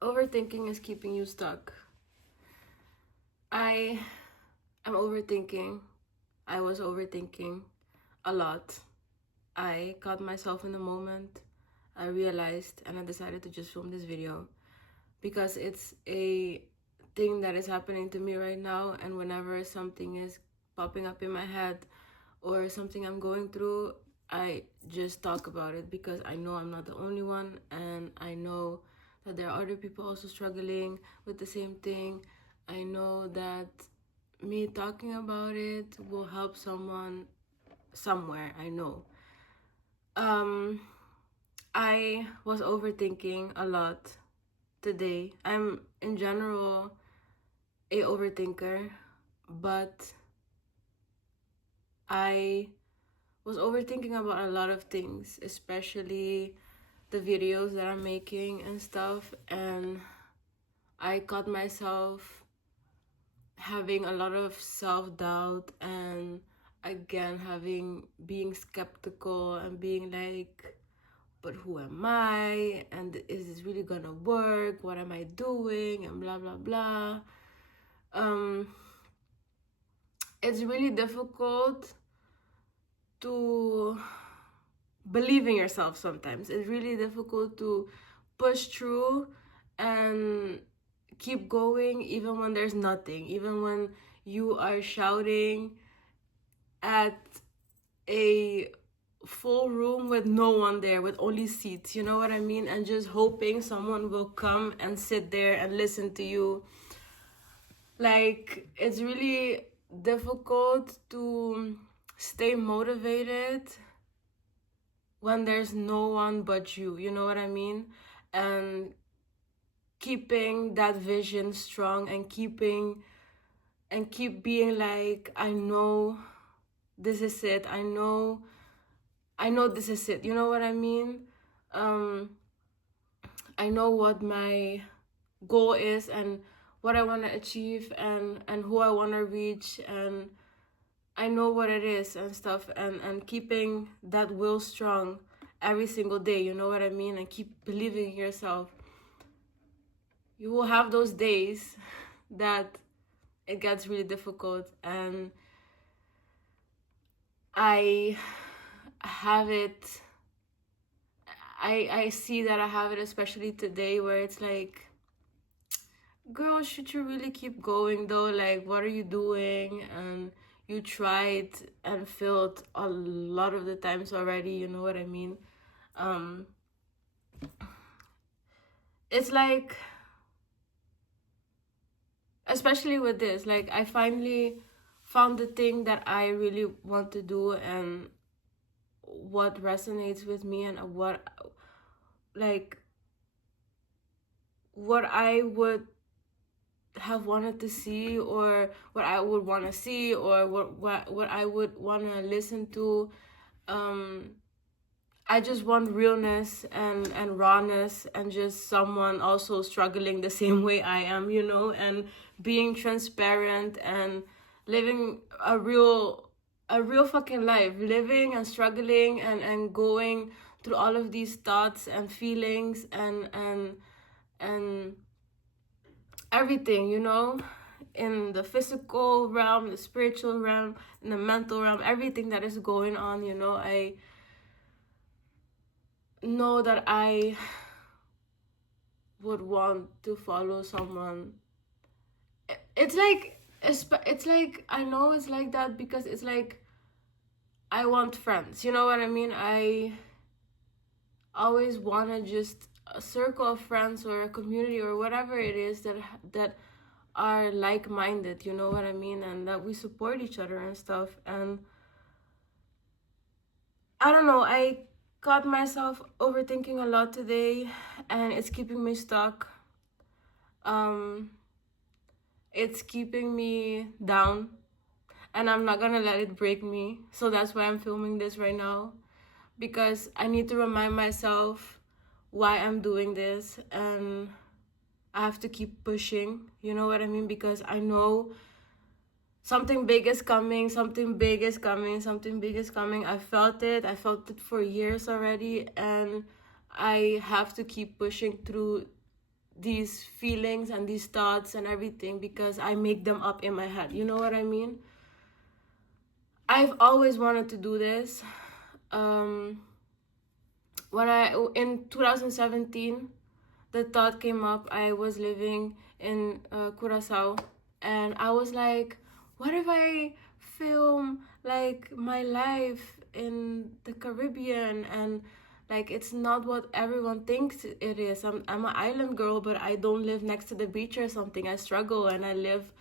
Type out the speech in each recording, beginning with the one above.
Overthinking is keeping you stuck. I am overthinking. I was overthinking a lot. I caught myself in the moment. I realized and I decided to just film this video because it's a thing that is happening to me right now, and whenever something is popping up in my head or something I'm going through, I just talk about it because I know I'm not the only one, and I know that there are other people also struggling with the same thing. I know that me talking about it will help someone somewhere, I know. I was overthinking a lot today. I'm in general a overthinker, but I was overthinking about a lot of things, especially the videos that I'm making and stuff, and I caught myself having a lot of self-doubt, and again being skeptical and being like, but who am I, and is this really gonna work, what am I doing, and blah blah blah. It's really difficult to believe in yourself sometimes. It's really difficult to push through and keep going even when there's nothing, even when you are shouting at a full room with no one there, with only seats, you know what I mean, and just hoping someone will come and sit there and listen to you. Like, it's really difficult to stay motivated when there's no one but you know what I mean? And keeping that vision strong and keep being like, I know this is it. I know this is it. You know what I mean? I know what my goal is and what I want to achieve, and who I want to reach, and I know what it is and stuff, and keeping that will strong every single day, you know what I mean? And keep believing in yourself. You will have those days that it gets really difficult, and I have it. I see that I have it, especially today, where it's like, girl, should you really keep going though? Like, what are you doing? And you tried and failed a lot of the times already, you know what I mean? It's like, especially with this, like, I finally found the thing that I really want to do, and what resonates with me, and what I would have wanted to see, or what I would want to see, or what I would want to listen to. I just want realness and rawness, and just someone also struggling the same way I am, you know, and being transparent and living a real fucking life, living and struggling and going through all of these thoughts and feelings and everything, you know, in the physical realm, the spiritual realm, in the mental realm, everything that is going on, you know. I know that I would want to follow someone. It's like I know it's like that because it's like I want friends, you know what I mean? I always want to just a circle of friends or a community or whatever it is that are like-minded, you know what I mean, and that we support each other and stuff. And I don't know, I caught myself overthinking a lot today, and it's keeping me stuck. It's keeping me down, and I'm not gonna let it break me. So that's why I'm filming this right now, because I need to remind myself why I'm doing this, and I have to keep pushing, you know what I mean? Because I know something big is coming, something big is coming, something big is coming. I felt it for years already, and I have to keep pushing through these feelings and these thoughts and everything because I make them up in my head. You know what I mean? I've always wanted to do this. In 2017, the thought came up. I was living in Curacao, and I was like, what if I film like my life in the Caribbean, and like it's not what everyone thinks it is. I'm an island girl, but I don't live next to the beach or something. I struggle, and I live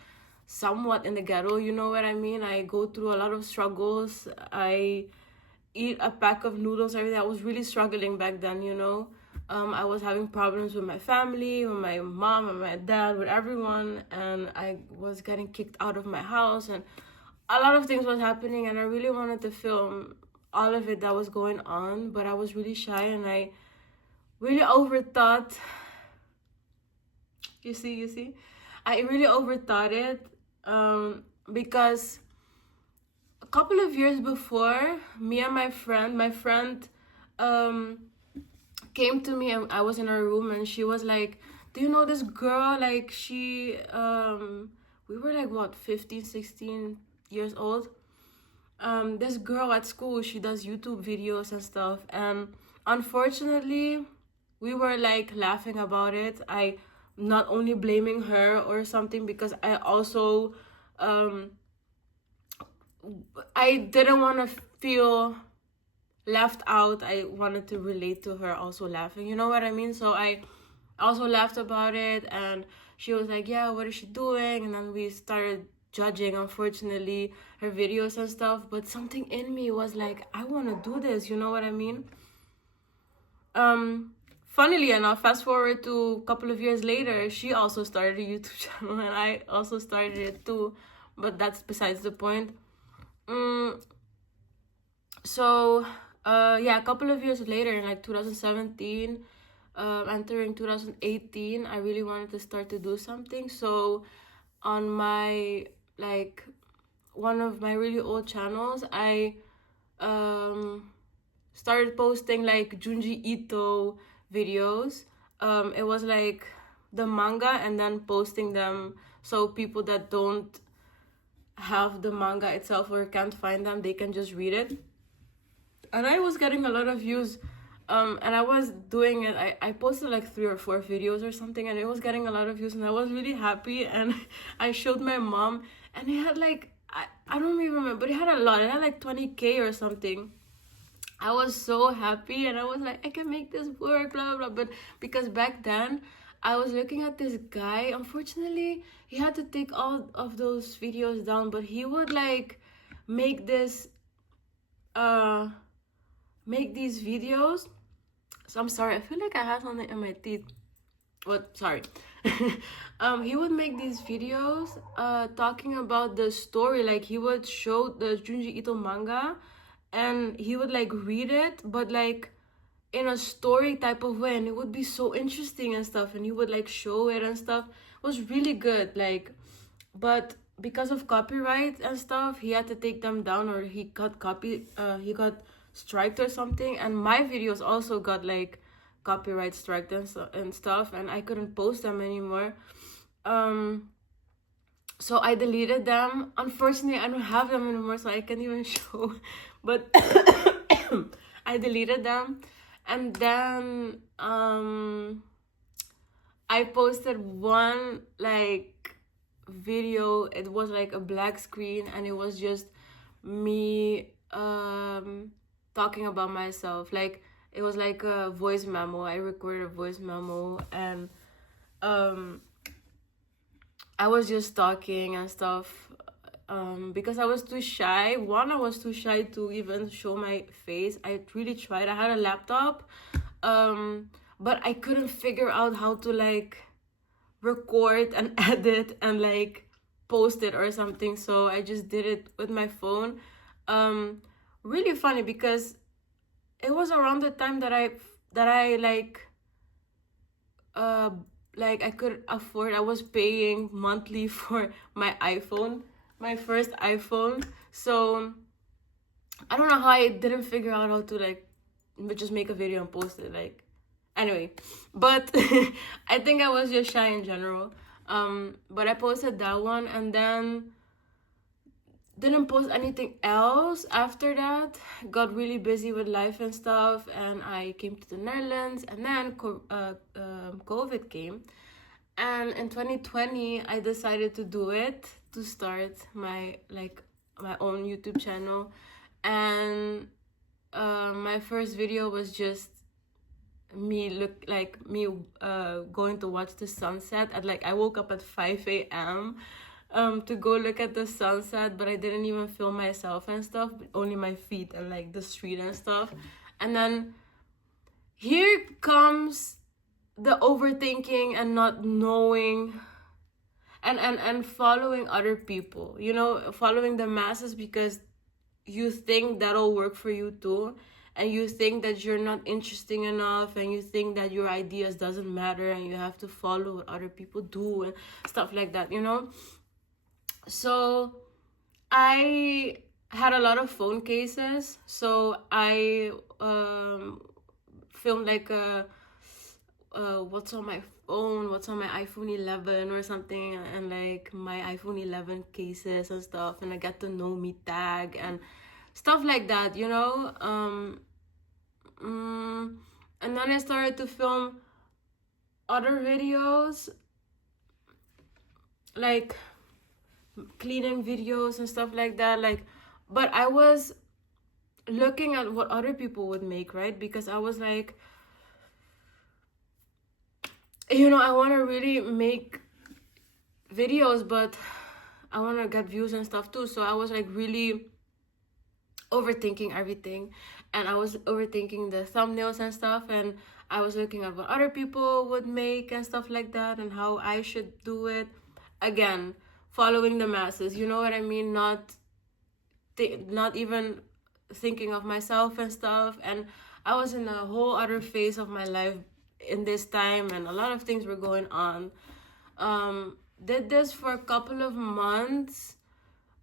somewhat in the ghetto, you know what I mean? I go through a lot of struggles. I eat a pack of noodles every day. I was really struggling back then, you know. I was having problems with my family, with my mom and my dad, with everyone, and I was getting kicked out of my house, and a lot of things was happening, and I really wanted to film all of it that was going on, but I was really shy, and I really overthought. You see, I really overthought it, because a couple of years before, me and my friend came to me, and I was in her room, and she was like, do you know this girl? Like she we were like what, 15, 16 years old. This girl at school, she does YouTube videos and stuff, and unfortunately we were like laughing about it. I not only blaming her or something, because I also I didn't want to feel left out. I wanted to relate to her also laughing, you know what I mean? So I also laughed about it, and she was like, yeah, what is she doing? And then we started judging, unfortunately, her videos and stuff. But something in me was like, I want to do this, you know what I mean? Funnily enough, fast forward to a couple of years later, she also started a YouTube channel, and I also started it too, but that's besides the point. So yeah, a couple of years later, in like 2017, entering 2018, I really wanted to start to do something. So on my, like, one of my really old channels, I started posting like Junji Ito videos. It was like the manga, and then posting them so people that don't have the manga itself or can't find them, they can just read it. And I was getting a lot of views, and I was doing it. I posted like 3 or 4 videos or something, and it was getting a lot of views, and I was really happy. And I showed my mom, and it had like, I don't even remember, but it had a lot. It had like 20K or something. I was so happy, and I was like, I can make this work, blah blah blah. But because back then I was looking at this guy, unfortunately he had to take all of those videos down, but he would like make these videos. So I'm sorry, I feel like I have something in my teeth. What? Sorry. He would make these videos talking about the story. Like he would show the Junji Ito manga, and he would like read it, but like in a story type of way, and it would be so interesting and stuff, and he would like show it and stuff. It was really good, like, but because of copyright and stuff, he had to take them down, or he got striked or something. And my videos also got like copyright striked and stuff, and I couldn't post them anymore. So I deleted them. Unfortunately, I don't have them anymore, so I can't even show. But I deleted them, and then I posted one like video. It was like a black screen, and it was just me talking about myself. Like it was like a voice memo. I recorded a voice memo, and I was just talking and stuff, because I was too shy. I was too shy to even show my face. I really tried. I had a laptop, but I couldn't figure out how to like record and edit and like post it or something. So I just did it with my phone. Really funny, because it was around the time that I like I could afford. I was paying monthly for my iPhone, my first iPhone. So I don't know how I didn't figure out how to like just make a video and post it. Like Anyway, but I think I was just shy in general. But I posted that one, and then didn't post anything else after that. Got really busy with life and stuff, and I came to the Netherlands, and then COVID came. And in 2020, I decided to do it, to start my own YouTube channel. And my first video was just me going to watch the sunset at I woke up at 5 a.m. To go look at the sunset, but I didn't even film myself and stuff, only my feet and the street and stuff. And then here comes the overthinking and not knowing and following other people, following the masses, because you think that'll work for you too, and you think that you're not interesting enough, and you think that your ideas doesn't matter, and you have to follow what other people do and stuff like that. So I had a lot of phone cases, so I filmed what's on my phone, what's on my iPhone 11 or something, and my iPhone 11 cases and stuff, and I got to know me tag and stuff like that, and then I started to film other videos, like cleaning videos and stuff like that, but I was looking at what other people would make, right? Because I was I want to really make videos, but I want to get views and stuff too. So I was really overthinking everything, and I was overthinking the thumbnails and stuff, and I was looking at what other people would make and stuff like that, and how I should do it. Again, following the masses, you know what I mean? Not even thinking of myself and stuff. And I was in a whole other phase of my life in this time, and a lot of things were going on. Did this for a couple of months.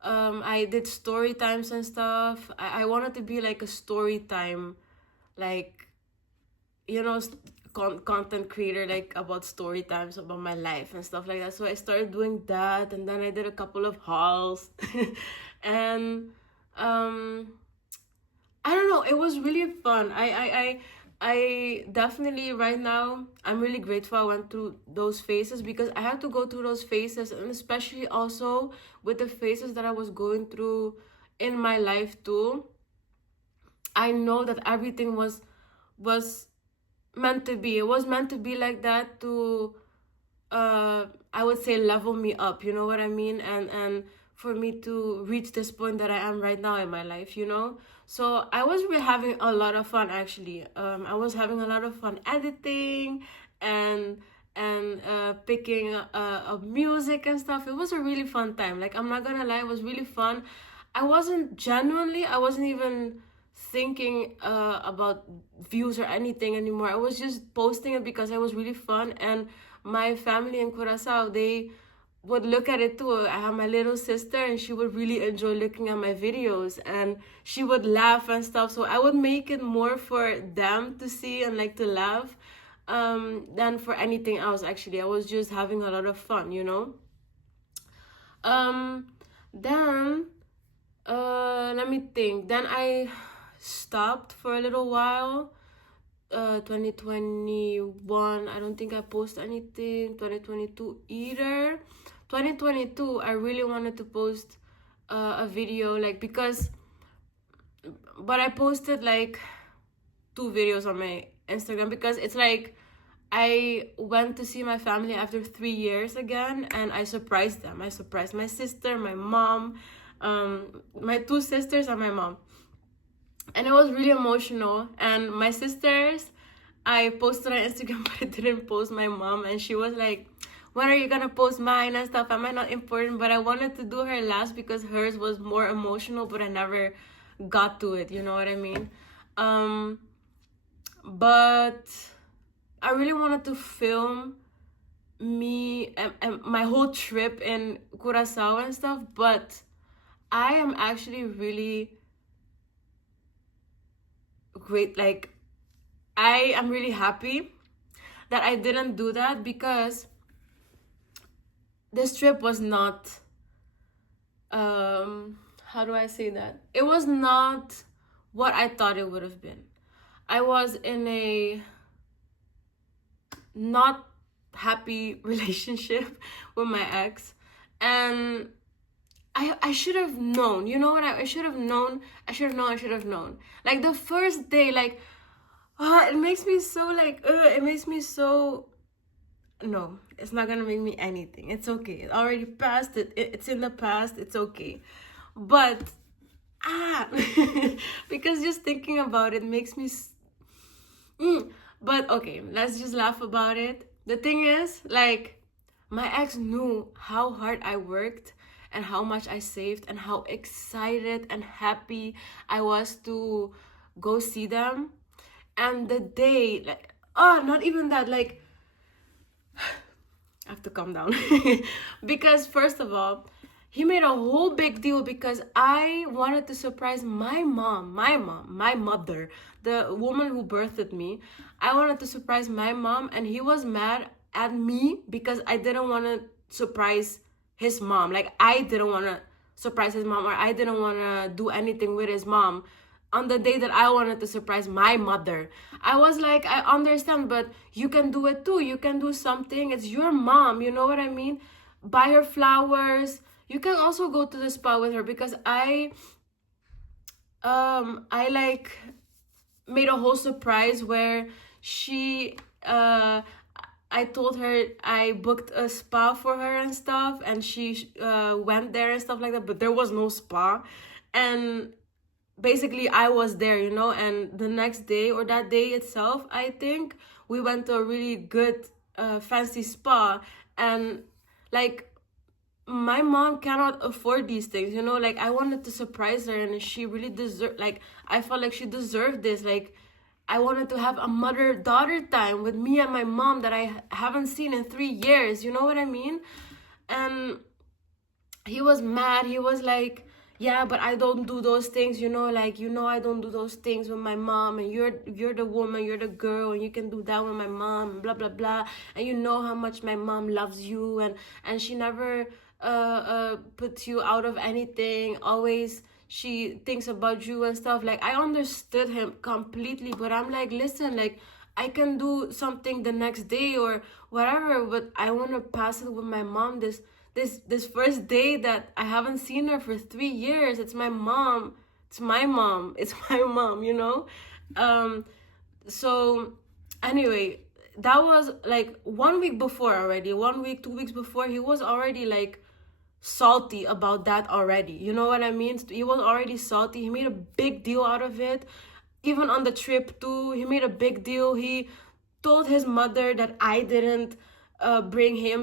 I did story times and stuff. I wanted to be a story time, content creator, about story times about my life and stuff like that. So I started doing that, and then I did a couple of hauls. And I don't know, it was really fun. I definitely, right now, I'm really grateful I went through those phases, because I had to go through those phases, and especially also with the phases that I was going through in my life too. I know that everything was meant to be. It was meant to be like that to, I would say, level me up, you know what I mean? And for me to reach this point that I am right now in my life, So I was really having a lot of fun, actually. I was having a lot of fun editing and picking up music and stuff. It was a really fun time. I'm not gonna lie, it was really fun. I wasn't even thinking about views or anything anymore. I was just posting it because it was really fun, and my family in Curacao, they would look at it too. I have my little sister, and she would really enjoy looking at my videos, and she would laugh and stuff. So I would make it more for them to see and to laugh, than for anything else. Actually, I was just having a lot of fun, Then let me think. Then I stopped for a little while. 2021, I don't think I posted anything. 2022 either. 2022, I really wanted to post a video, but I posted 2 videos on my Instagram, because it's I went to see my family after 3 years again, and I surprised them. I surprised my sister, my mom, my 2 sisters, and my mom. And it was really emotional. And my sisters, I posted on Instagram, but I didn't post my mom. And she was like, when are you gonna post mine and stuff? Am I not important? But I wanted to do her last because hers was more emotional, but I never got to it, you know what I mean? But I really wanted to film me and my whole trip in Curacao and stuff, but I am actually really great. I am really happy that I didn't do that because this trip was not, how do I say that? It was not what I thought it would have been. I was in a not happy relationship with my ex, and I should have known. You know what? I should have known. I should have known. I should have known. Like the first day, like, it makes me so like, it makes me so. No, it's not gonna make me anything. It's okay. It already passed. It's in the past. It's okay. But because just thinking about it makes me. But okay, let's just laugh about it. The thing is, like, my ex knew how hard I worked and how much I saved and how excited and happy I was to go see them. And the day, like, not even that, like, I have to calm down. Because, first of all, he made a whole big deal because I wanted to surprise my mother, the woman who birthed me. I wanted to surprise my mom, and he was mad at me because I didn't want to surprise his mom. Like, I didn't want to surprise his mom, or I didn't want to do anything with his mom on the day that I wanted to surprise my mother. I was like, I understand, but you can do it too. You can do something. It's your mom. You know what I mean? Buy her flowers. You can also go to the spa with her, because I like made a whole surprise where she I told her I booked a spa for her and stuff, and she went there and stuff like that, but there was no spa. And basically I was there, you know. And the next day, or that day itself, I think we went to a really good fancy spa. And like, my mom cannot afford these things, you know. Like, I wanted to surprise her, and she really deserved, like, I felt like she deserved this. Like, I wanted to have a mother-daughter time with me and my mom that I haven't seen in 3 years, you know what I mean? And he was mad. He was like, yeah, but I don't do those things, you know, like, you know, I don't do those things with my mom, and you're the woman, you're the girl, and you can do that with my mom, blah blah blah. And you know how much my mom loves you, and she never puts you out of anything. Always she thinks about you and stuff. Like, I understood him completely, but I'm like, listen, like, I can do something the next day or whatever, but I want to pass it with my mom this first day that I haven't seen her for 3 years. It's my mom. It's my mom. It's my mom, you know? So anyway, that was like 1 week before already. 1 week, 2 weeks before, he was already like salty about that already. You know what I mean? He was already salty. He made a big deal out of it. Even on the trip too, he made a big deal. He told his mother that I didn't bring his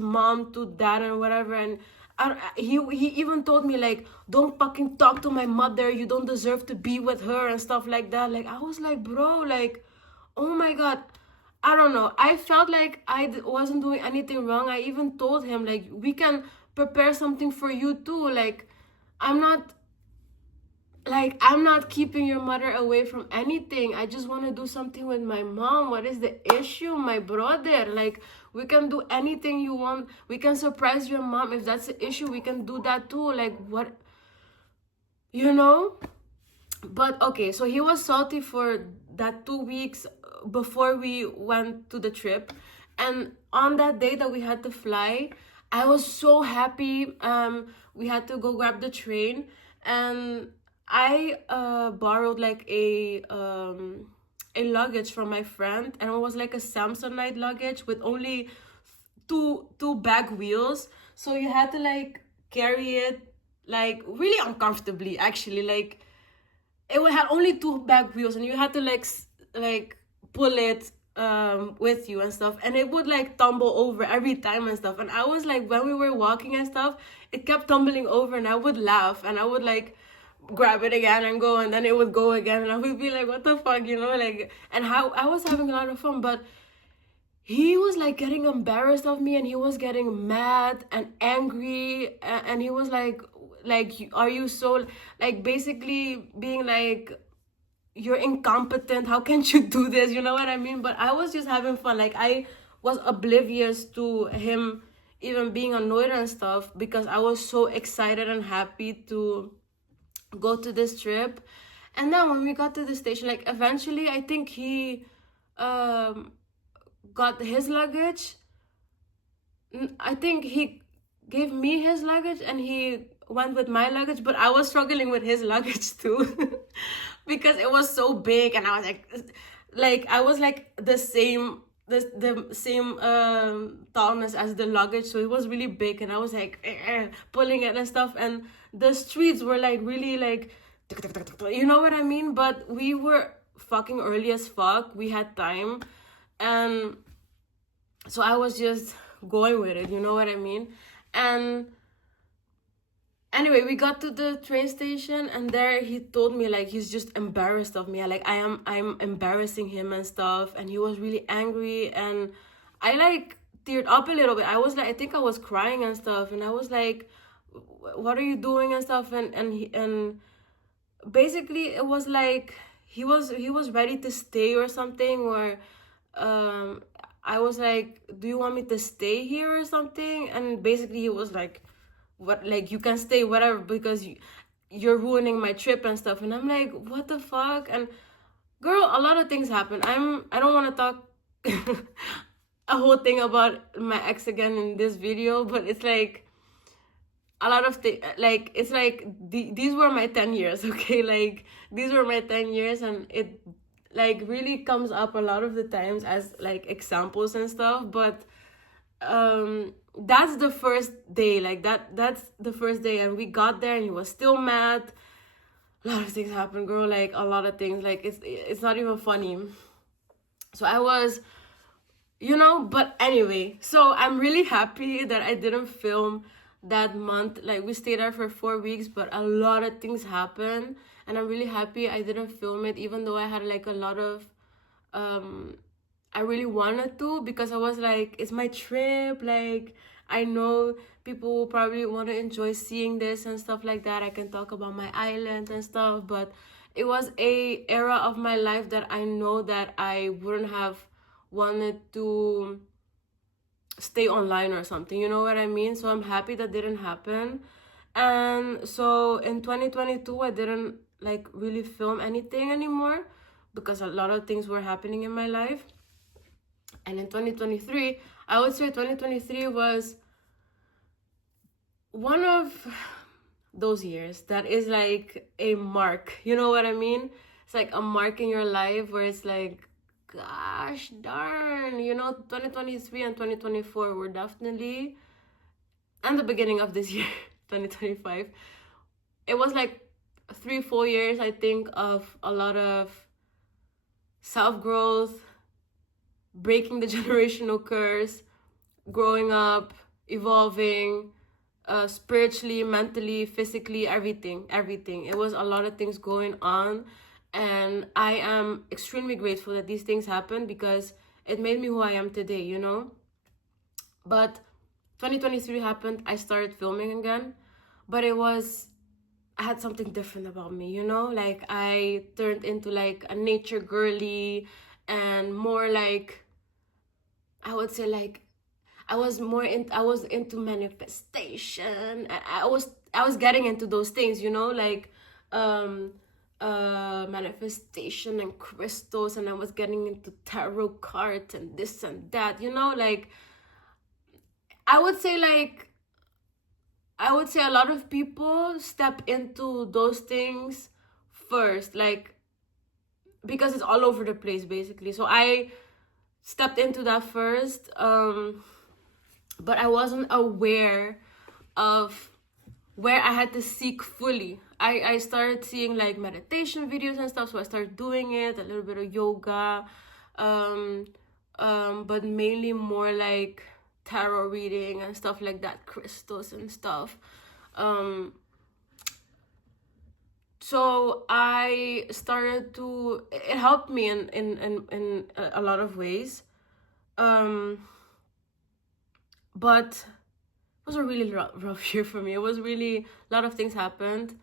mom to that and whatever. And he even told me, like, don't fucking talk to my mother, you don't deserve to be with her and stuff like that. Like, I was like, bro, like, oh my god. I don't know, I felt like wasn't doing anything wrong. I even told him, like, we can prepare something for you too. Like, I'm not keeping your mother away from anything. I just want to do something with my mom. What is the issue, my brother? Like, we can do anything you want. We can surprise your mom. If that's the issue, we can do that too. Like, what, you know? But okay, so he was salty for that 2 weeks before we went to the trip. And on that day that we had to fly, I was so happy. We had to go grab the train, and I borrowed like a luggage from my friend, and it was like a Samsonite luggage with only two bag wheels. So you had to like carry it like really uncomfortably, actually. Like, it had only two back wheels, and you had to like pull it with you and stuff, and it would like tumble over every time and stuff. And I was like, when we were walking and stuff, it kept tumbling over, and I would laugh, and I would like grab it again and go, and then it would go again, and I would be like, what the fuck, you know? Like, and how I was having a lot of fun. But he was like getting embarrassed of me, and he was getting mad and angry, and he was like, are you so, like, basically being like, you're incompetent, how can't you do this, you know what I mean? But I was just having fun. Like, I was oblivious to him even being annoyed and stuff, because I was so excited and happy to go to this trip. And then when we got to the station, like, eventually I think he um got his luggage. I think he gave me his luggage and he went with my luggage, but I was struggling with his luggage too because it was so big, and I was like I was like the same tallness as the luggage, so it was really big, and I was like pulling it and stuff, and the streets were like really like, you know what I mean? But we were fucking early as fuck. We had time, and so I was just going with it, you know what I mean? And anyway, we got to the train station, and there he told me like he's just embarrassed of me. Like I'm embarrassing him and stuff, and he was really angry, and I like teared up a little bit. I was like, I think I was crying and stuff, and I was like, what are you doing and stuff? And basically it was like he was ready to stay or something, or I was like, do you want me to stay here or something? And basically he was like, what, like, you can stay whatever, because you're ruining my trip and stuff. And I'm like, what the fuck? And girl, a lot of things happen. I don't want to talk a whole thing about my ex again in this video, but it's like a lot of things, like, it's like these were my 10 years, okay? Like, these were my 10 years, and it like really comes up a lot of the times as like examples and stuff. But that's the first day, like that's the first day, and we got there and he was still mad. A lot of things happened, girl, like a lot of things, like it's not even funny. So I was, but anyway, so I'm really happy that I didn't film that month. Like, we stayed there for 4 weeks, but a lot of things happened, and I'm really happy I didn't film it, even though I had like a lot of I really wanted to, because I was like, it's my trip, like I know people will probably want to enjoy seeing this and stuff like that. I can talk about my island and stuff, but it was a era of my life that I know that I wouldn't have wanted to stay online or something, you know what I mean? So I'm happy that didn't happen. And so in 2022 I didn't like really film anything anymore, because a lot of things were happening in my life. And in 2023, I would say 2023 was one of those years that is like a mark, you know what I mean? It's like a mark in your life where it's like, gosh darn, 2023 and 2024 were definitely, and the beginning of this year, 2025, it was like 3-4 years, I think, of a lot of self-growth, breaking the generational curse, growing up, evolving, spiritually, mentally, physically, everything. It was a lot of things going on, and I am extremely grateful that these things happened, because it made me who I am today, But 2023 happened, I started filming again, but I had something different about me, like I turned into like a nature girly, and more like, I would say, like I was into manifestation. I was getting into those things, like manifestation and crystals, and I was getting into tarot cards and this and that, like I would say a lot of people step into those things first, like, because it's all over the place basically. So I stepped into that first, but I wasn't aware of where I had to seek fully. I started seeing like meditation videos and stuff, so I started doing it, a little bit of yoga, but mainly more like tarot reading and stuff like that, crystals and stuff. So I started to, it helped me in a lot of ways. But it was a really rough year for me. It was really, a lot of things happened.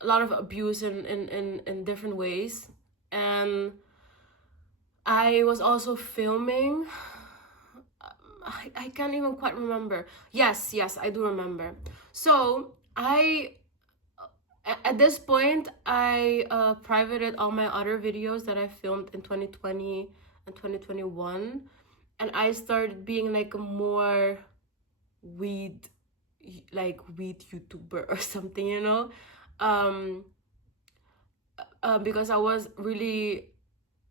a lot of abuse in different ways. And I was also filming. I can't even quite remember. Yes, I do remember. So at this point, I privated all my other videos that I filmed in 2020 and 2021, and I started being like a more weed weed YouTuber or something, you know. um because I was really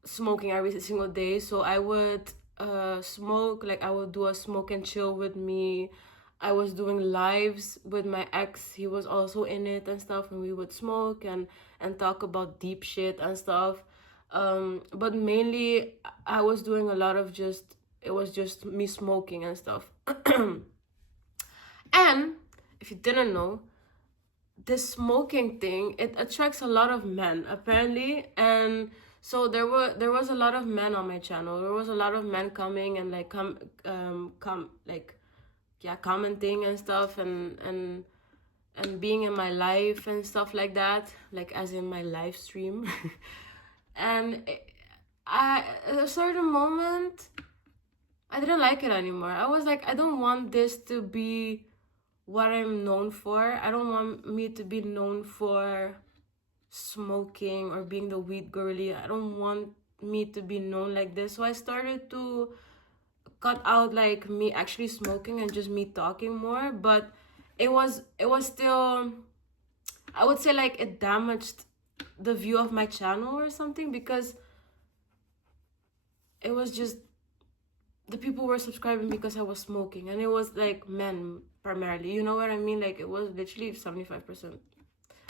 smoking every single day. So I would smoke, like I would do a smoke and chill with me. I was doing lives with my ex. He was also in it and stuff, and we would smoke and talk about deep shit and stuff. But mainly I was doing a lot of just, it was just me smoking and stuff. And if you didn't know, this smoking thing, it attracts a lot of men apparently. And so there was a lot of men on my channel. There was a lot of men coming and like come like, yeah, commenting and stuff, and being in my life and stuff like that, like as in my live stream. And I, at a certain moment, I didn't like it anymore. I was like, I don't want this to be what I'm known for. I don't want me to be known for smoking or being the weed girly. I don't want me to be known like this. So I started to cut out like me actually smoking and just me talking more. But it was still, I would say like it damaged the view of my channel or something, because it was just, the people were subscribing because I was smoking, and it was like men primarily, you know what I mean? Like it was literally 75%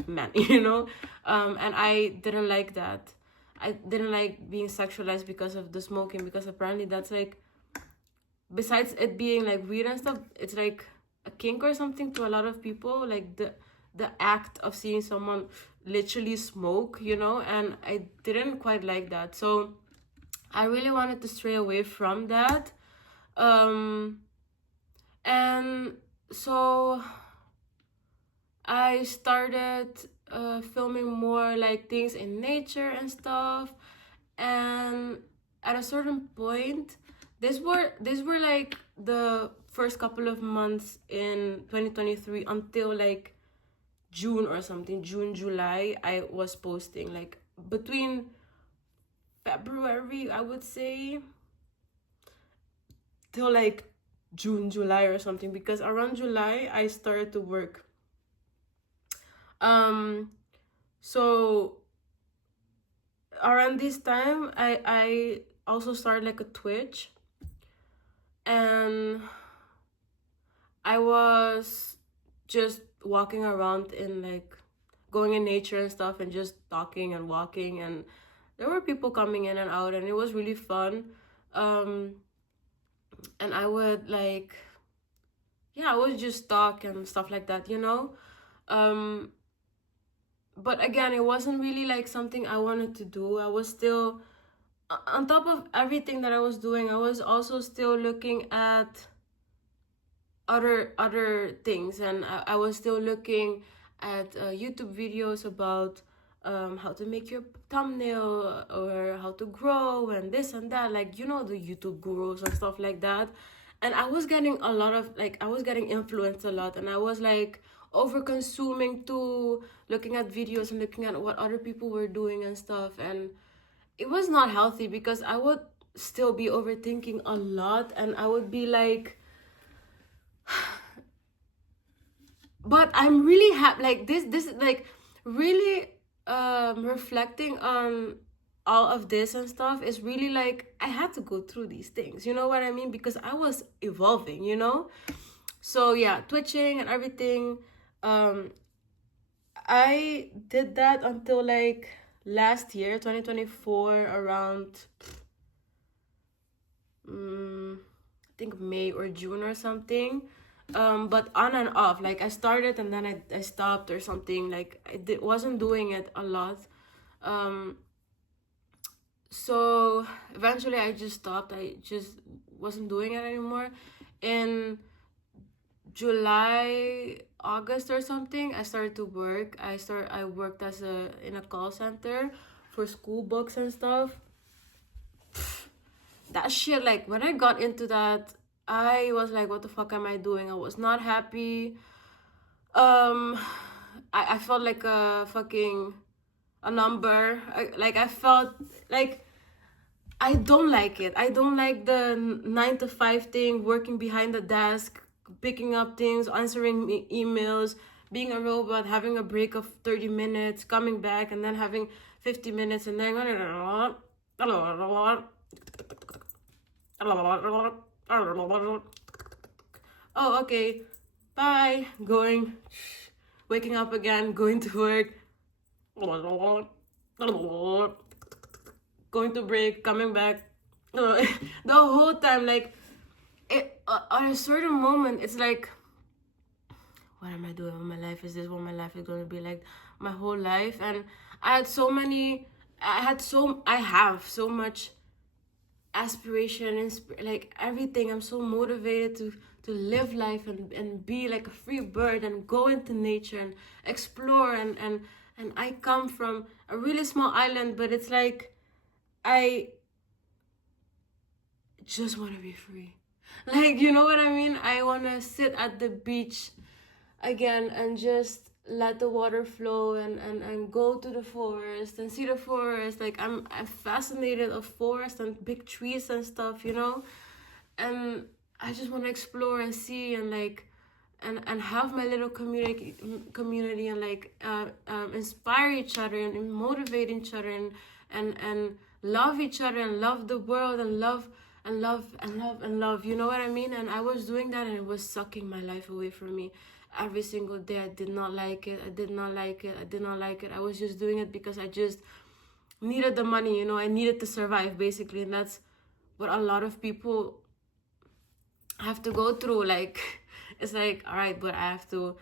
men, you know. And I didn't like that. I didn't like being sexualized because of the smoking, because apparently that's like, besides it being like weird and stuff, it's like a kink or something to a lot of people, like the act of seeing someone literally smoke, you know. And I didn't quite like that, so I really wanted to stray away from that. And so I started filming more like things in nature and stuff. And at a certain point, these were like the first couple of months in 2023 until like June or something, June, July. I was posting like between February, I would say, till like June, July or something, because around July I started to work. So around this time, I also started like a Twitch, and I was just walking around in like, going in nature and stuff, and just talking and walking, and there were people coming in and out, and it was really fun. And I would like, yeah, I would just talk and stuff like that, you know. But again, it wasn't really like something I wanted to do. I was still, on top of everything that I was doing, I was also still looking at other things, and I was still looking at YouTube videos about how to make your thumbnail, or how to grow, and this and that, like, you know, the YouTube gurus and stuff like that. And I was getting a lot of like, I was getting influenced a lot, and I was like over consuming too, looking at videos and looking at what other people were doing and stuff. And it was not healthy, because I would still be overthinking a lot, and I would be like, but I'm really happy, like this is like really reflecting on all of this and stuff, is really like, I had to go through these things, you know what I mean, because I was evolving, you know. So yeah, twitching and everything, I did that until like last year, 2024, around I think May or June or something. But on and off, like I started and then I stopped or something, like wasn't doing it a lot. So eventually I just stopped. I just wasn't doing it anymore. In July, August or something, I started to work. I worked in a call center for school books and stuff. That shit, like when I got into that, I was like, what the fuck am I doing? I was not happy. I felt like a number. I felt like I don't like it. I don't like the 9 to 5 thing, working behind the desk, picking up things, answering emails, being a robot, having a break of 30 minutes, coming back, and then having 50 minutes, and then oh, okay, bye, going, waking up again, going to work, going to break, coming back. The whole time, like, at a certain moment, it's like, what am I doing with my life? Is this what my life is going to be like my whole life? And I have so much aspiration, like everything. I'm so motivated to live life and be like a free bird and go into nature and explore, and I come from a really small island, but it's like I just want to be free. Like, you know what I mean? I want to sit at the beach again and just let the water flow, and go to the forest and see the forest. Like, I'm fascinated of forest and big trees and stuff, you know? And I just want to explore and see, and like, and have my little community, and like inspire each other and motivate each other, and love each other, and love the world, and love and love and love and love, you know what I mean? And I was doing that, and it was sucking my life away from me every single day. I did not like it. I did not like it. I did not like it. I was just doing it because I just needed the money, you know? I needed to survive, basically. And that's what a lot of people have to go through. Like, it's like, all right, but I have to,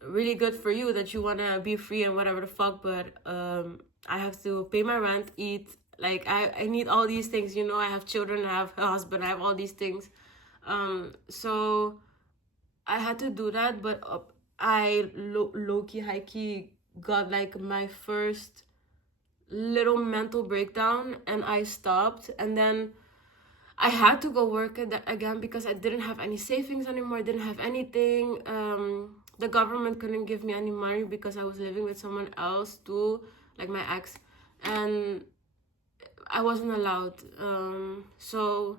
really good for you that you want to be free and whatever the fuck, but I have to pay my rent, eat. Like, I need all these things, you know? I have children, I have a husband, I have all these things. So I had to do that, but I low-key, high-key got like my first little mental breakdown, and I stopped. And then I had to go work again because I didn't have any savings anymore. I didn't have anything. The government couldn't give me any money because I was living with someone else too, like my ex, and I wasn't allowed. So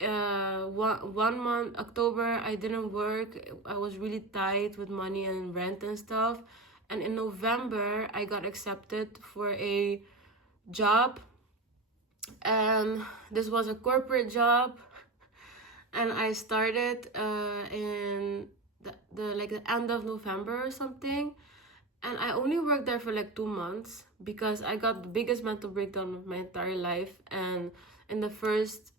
one month, October, I didn't work. I was really tight with money and rent and stuff. And in November, I got accepted for a job, and this was a corporate job. And I started in the end of November or something. And I only worked there for like 2 months because I got the biggest mental breakdown of my entire life. And in the first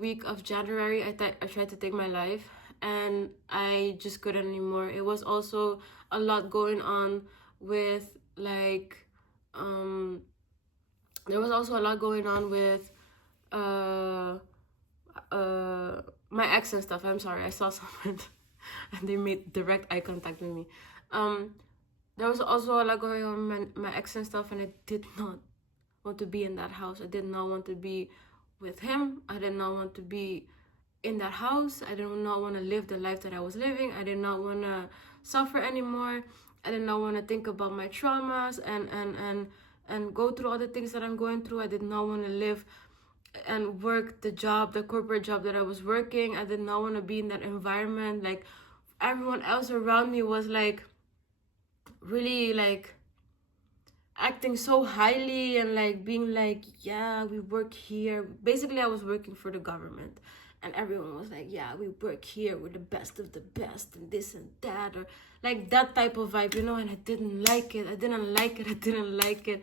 week of January, I tried to take my life, and I just couldn't anymore. It was also a lot going on with like there was also a lot going on with my ex and stuff. I'm sorry, I saw someone and they made direct eye contact with me. There was also a lot going on with my ex and stuff, and I did not want to be in that house. I did not want to be with him. I did not want to be in that house. I did not want to live the life that I was living. I did not want to suffer anymore. I did not want to think about my traumas and go through all the things that I'm going through. I did not want to live and work the corporate job that I was working. I did not want to be in that environment. Like, everyone else around me was like really like acting so highly and like being like, yeah, we work here. Basically, I was working for the government, and everyone was like, yeah, we work here, we're the best of the best, and this and that, or like that type of vibe, you know? And I didn't like it. I didn't like it.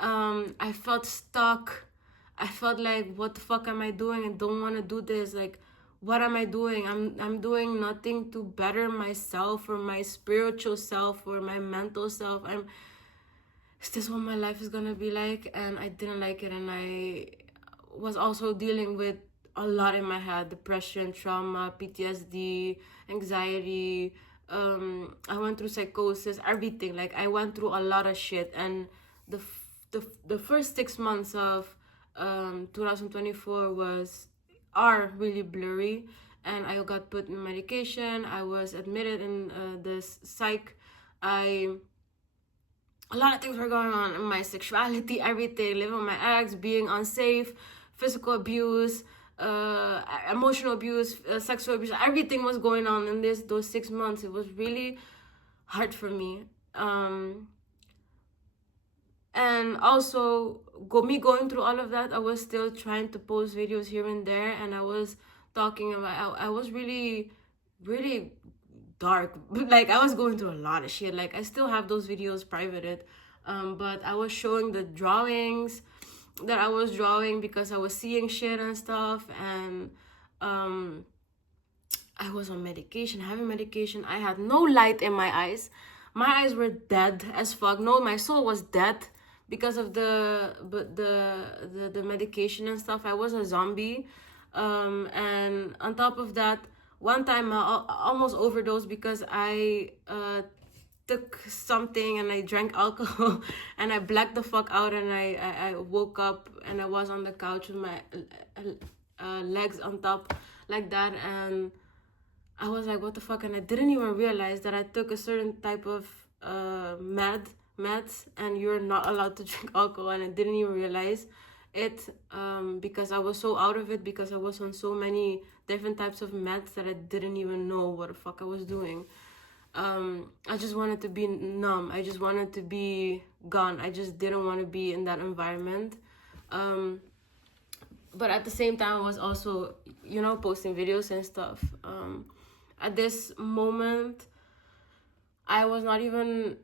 I felt stuck. I felt like, what the fuck am I doing? I don't want to do this. Like, what am I doing? I'm doing nothing to better myself or my spiritual self or my mental self. Is this what my life is gonna be like? And I didn't like it. And I was also dealing with a lot in my head: depression, trauma, PTSD, anxiety. I went through psychosis, everything. Like, I went through a lot of shit. And the first 6 months of 2024 are really blurry. And I got put in medication. I was admitted in this psych. A lot of things were going on in my sexuality, everything, living with my ex, being unsafe, physical abuse, emotional abuse, sexual abuse. Everything was going on in those 6 months. It was really hard for me. And also, me going through all of that, I was still trying to post videos here and there, and I was talking about, I was really, really dark. Like, I was going through a lot of shit. Like, I still have those videos privated, but I was showing the drawings that I was drawing because I was seeing shit and stuff. And I was on medication, having medication. I had no light in my eyes. My eyes were dead as fuck. No, my soul was dead because of the medication and stuff. I was a zombie. And on top of that, one time I almost overdosed because I took something and I drank alcohol and I blacked the fuck out. And I woke up and I was on the couch with my legs on top like that. And I was like, what the fuck? And I didn't even realize that I took a certain type of meds, and you're not allowed to drink alcohol. And I didn't even realize it because I was so out of it, because I was on so many different types of meds that I didn't even know what the fuck I was doing. I just wanted to be numb. I just wanted to be gone. I just didn't want to be in that environment. But at the same time, I was also, posting videos and stuff. At this moment, I was not even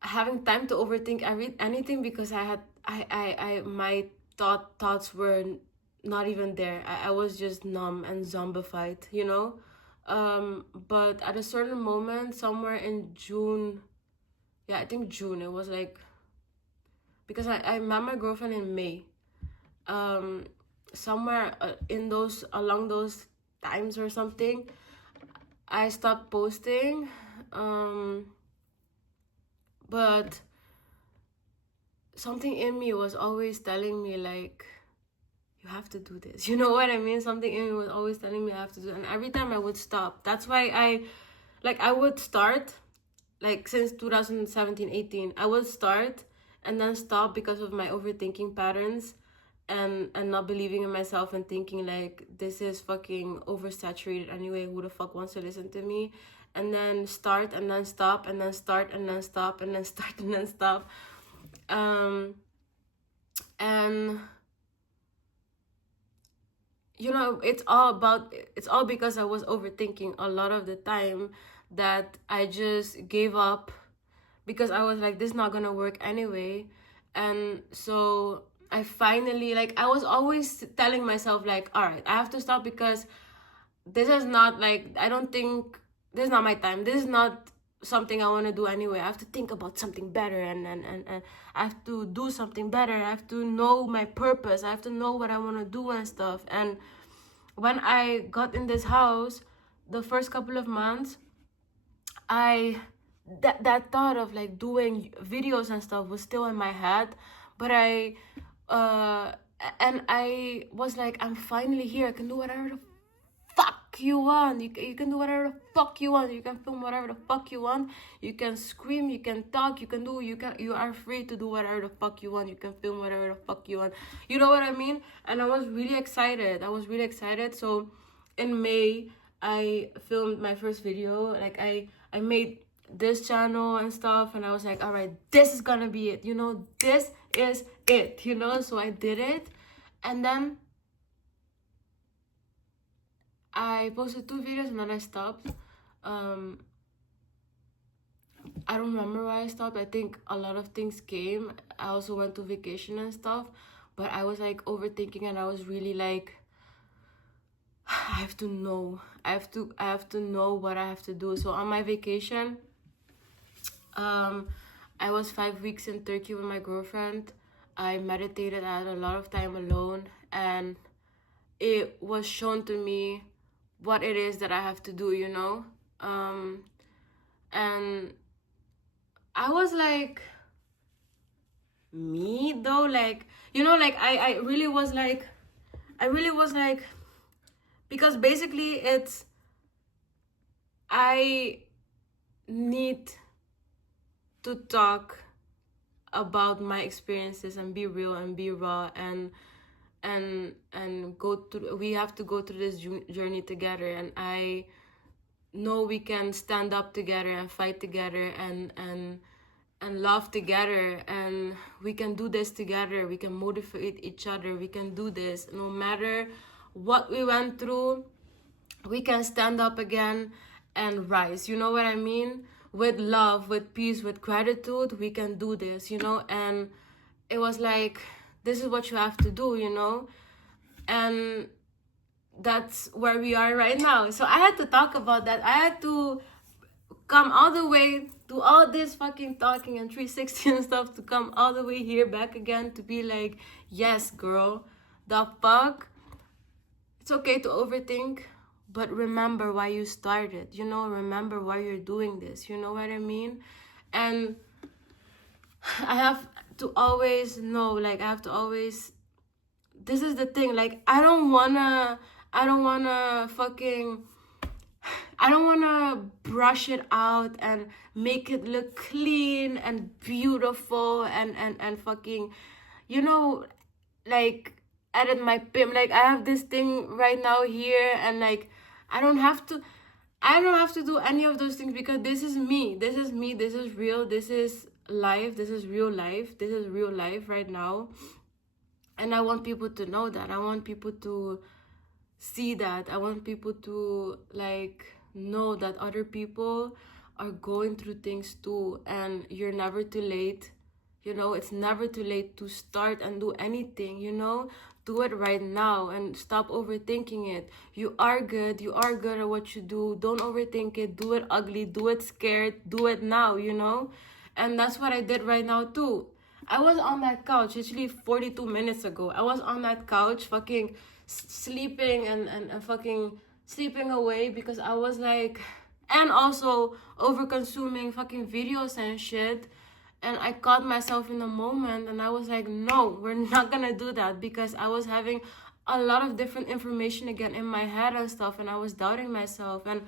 having time to overthink anything, because my thoughts were not even there. I was just numb and zombified, but at a certain moment, somewhere in June, I think June, it was like, because I met my girlfriend in May, somewhere along those times or something, I stopped posting. But something in me was always telling me, like, you have to do this. You know what I mean? Something in me was always telling me I have to do it. And every time I would stop. That's why I would start, like, since 2017, 18. I would start and then stop because of my overthinking patterns and not believing in myself and thinking, like, this is fucking oversaturated anyway. Who the fuck wants to listen to me? And then start and then stop and then start and then stop and then start and then stop. And it's all because I was overthinking a lot of the time, that I just gave up because I was like, this is not gonna work anyway. And so I finally, like, I was always telling myself, like, all right, I have to stop, because this is not, like, I don't think, this is not my time. This is not something I want to do anyway. I have to think about something better, and I have to do something better. I have to know my purpose. I have to know what I want to do and stuff. And when I got in this house, the first couple of months, that thought of, like, doing videos and stuff was still in my head. But I was like, I'm finally here. I can do whatever the fuck you want. You can do whatever the fuck you want. You can film whatever the fuck you want. You can scream, you can talk, you are free to do whatever the fuck you want. You can film whatever the fuck you want. You know what I mean? And I was really excited. So in May, I filmed my first video. Like, I made this channel and stuff, and I was like, all right, this is gonna be it. This is it. So I did it. And then I posted 2 videos and then I stopped. I don't remember why I stopped. I think a lot of things came. I also went to vacation and stuff, but I was, like, overthinking, and I was really like, I have to know what I have to do. So on my vacation, I was 5 weeks in Turkey with my girlfriend. I meditated. I had a lot of time alone, and it was shown to me what it is that I have to do, and I was like, me though, like, like I really was like, because basically it's, I need to talk about my experiences and be real and be raw, and go through, we have to go through this journey together, and I know we can stand up together and fight together, and love together, and we can do this together. We can motivate each other. We can do this no matter what we went through. We can stand up again and rise, you know what I mean? With love, with peace, with gratitude, we can do this, and it was like, this is what you have to do, and that's where we are right now. So I had to talk about that. I had to come all the way, do all this fucking talking and 360 and stuff, to come all the way here back again, to be like, yes, girl, the fuck? It's okay to overthink, but remember why you started, remember why you're doing this, you know what I mean? And I have to always know, like, I have to always, this is the thing, like, I don't wanna brush it out and make it look clean and beautiful, and fucking, like, edit my pimp. Like, I have this thing right now here, and like, I don't have to do any of those things, because this is me, this is real, this is life, this is real life right now. And I want people to know that. I want people to see that. I want people to, like, know that other people are going through things too, and you're never too late. It's never too late to start and do anything. Do it right now and stop overthinking it. You are good at what you do. Don't overthink it. Do it ugly, do it scared, do it now. And that's what I did right now too. I was on that couch literally 42 minutes ago. I was on that couch fucking sleeping and fucking sleeping away, because I was like, and also over consuming fucking videos and shit. And I caught myself in the moment, and I was like, no, we're not gonna do that, because I was having a lot of different information again in my head and stuff, and I was doubting myself. And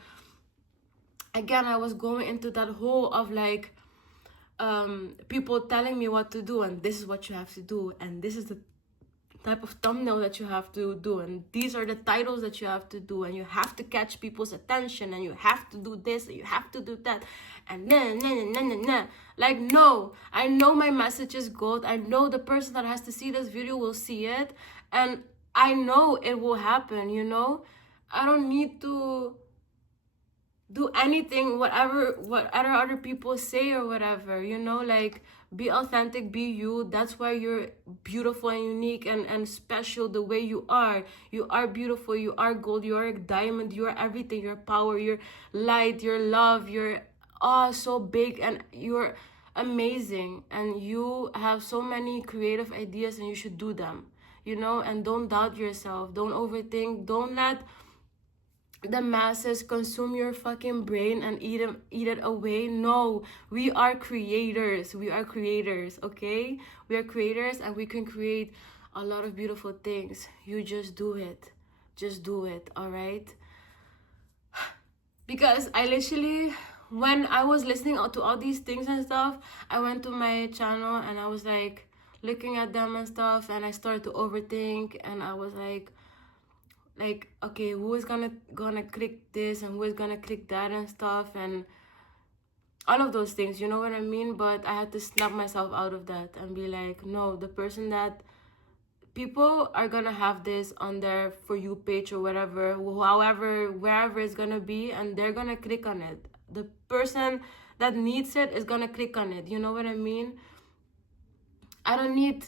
again, I was going into that hole of like, people telling me what to do, and this is what you have to do, and this is the type of thumbnail that you have to do, and these are the titles that you have to do, and you have to catch people's attention, and you have to do this, and you have to do that, and nah. Like, no, I know my message is gold. I know the person that has to see this video will see it, and I know it will happen. I don't need to do anything whatever other people say or whatever. Like, be authentic, be you. That's why you're beautiful and unique and special the way you are. You are beautiful, you are gold, you are a diamond, you are everything. You're power, you're light, you're love, you're so big, and you're amazing, and you have so many creative ideas, and you should do them. And don't doubt yourself, don't overthink, don't let the masses consume your fucking brain and eat it away. No, we are creators, okay? We are creators, and we can create a lot of beautiful things. You just do it, all right? Because I literally, when I was listening to all these things and stuff, I went to my channel, and I was like looking at them and stuff, and I started to overthink, and I was like, okay, who is gonna click this, and who is gonna click that and stuff, and all of those things, you know what I mean? But I had to snap myself out of that and be like, no, the person that people are gonna have this on their For You page or whatever, however, wherever it's gonna be, and they're gonna click on it. The person that needs it is gonna click on it, you know what I mean? I don't need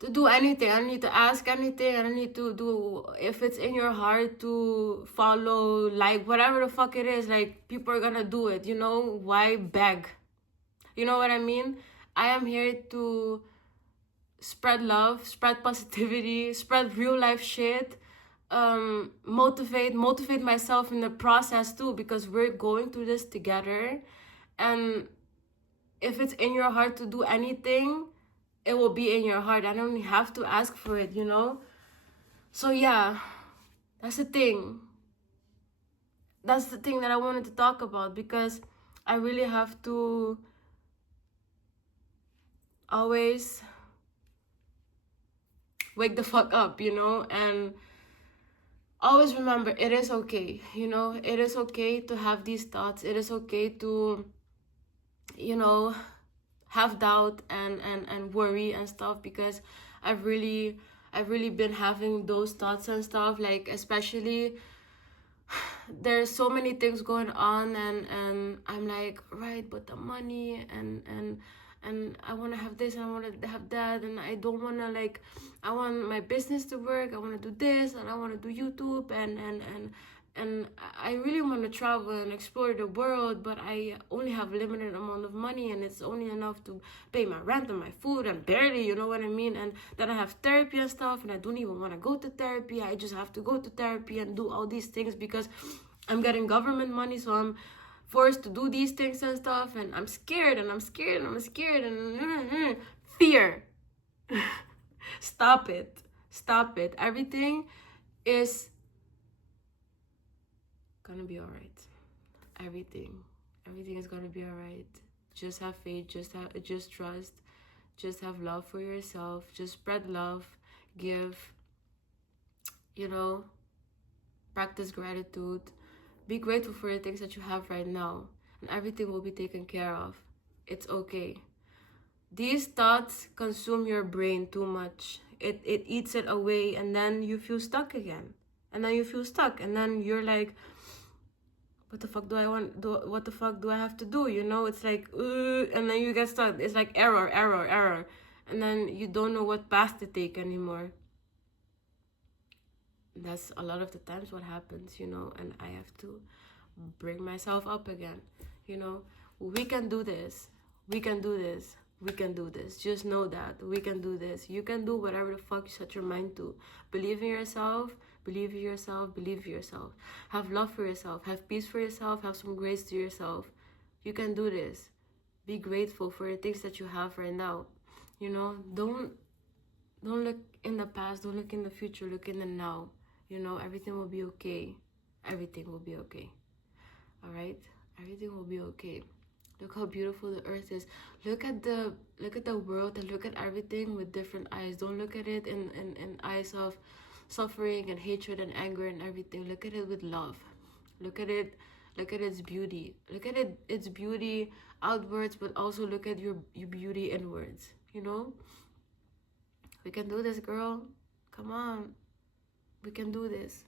to do anything. I don't need to ask anything. I don't need to do, if it's in your heart to follow, like, whatever the fuck it is, like, people are gonna do it. Why beg? You know what I mean? I am here to spread love, spread positivity, spread real life shit. motivate myself in the process too, because we're going through this together. And if it's in your heart to do anything, it will be in your heart. I don't have to ask for it, you know? So yeah, that's the thing. That's the thing that I wanted to talk about, because I really have to always wake the fuck up, you know? And always remember, it is okay, you know? It is okay to have these thoughts. It is okay to, you know, have doubt and worry and stuff, because I've really been having those thoughts and stuff, like, especially there's so many things going on, and I'm like, right, but the money and I want to have this and I want to have that, and I don't want to, like, I want my business to work, I want to do this, and I want to do YouTube, and I really want to travel and explore the world, but I only have a limited amount of money, and it's only enough to pay my rent and my food, and barely, you know what I mean? And then I have therapy and stuff, and I don't even want to go to therapy. I just have to go to therapy and do all these things because I'm getting government money, so I'm forced to do these things and stuff, and I'm scared, and I'm scared, and I'm scared, and fear. Stop it. Stop it. Everything is gonna be all right. Everything is gonna be all right. Just have faith, just trust, just have love for yourself, just spread love, give, you know, practice gratitude, be grateful for the things that you have right now, and everything will be taken care of. It's okay. These thoughts consume your brain too much. It eats it away, and then you feel stuck again, and then you feel stuck, and then you're like, what the fuck do I want? What the fuck do I have to do? You know, it's like, and then you get stuck. It's like error, and then you don't know what path to take anymore. That's a lot of the times what happens, you know, and I have to bring myself up again. You know, we can do this. We can do this. We can do this. Just know that we can do this. You can do whatever the fuck you set your mind to. Believe in yourself. Believe in yourself. Believe in yourself. Have love for yourself. Have peace for yourself. Have some grace to yourself. You can do this. Be grateful for the things that you have right now. You know, don't look in the past. Don't look in the future. Look in the now. You know, everything will be okay. Everything will be okay. All right? Everything will be okay. Look how beautiful the earth is. Look at the world, and look at everything with different eyes. Don't look at it in eyes of suffering and hatred and anger and everything. Look at it with love. Look at its beauty. Look at its beauty outwards, but also look at your beauty inwards. You know? We can do this, girl. Come on. We can do this.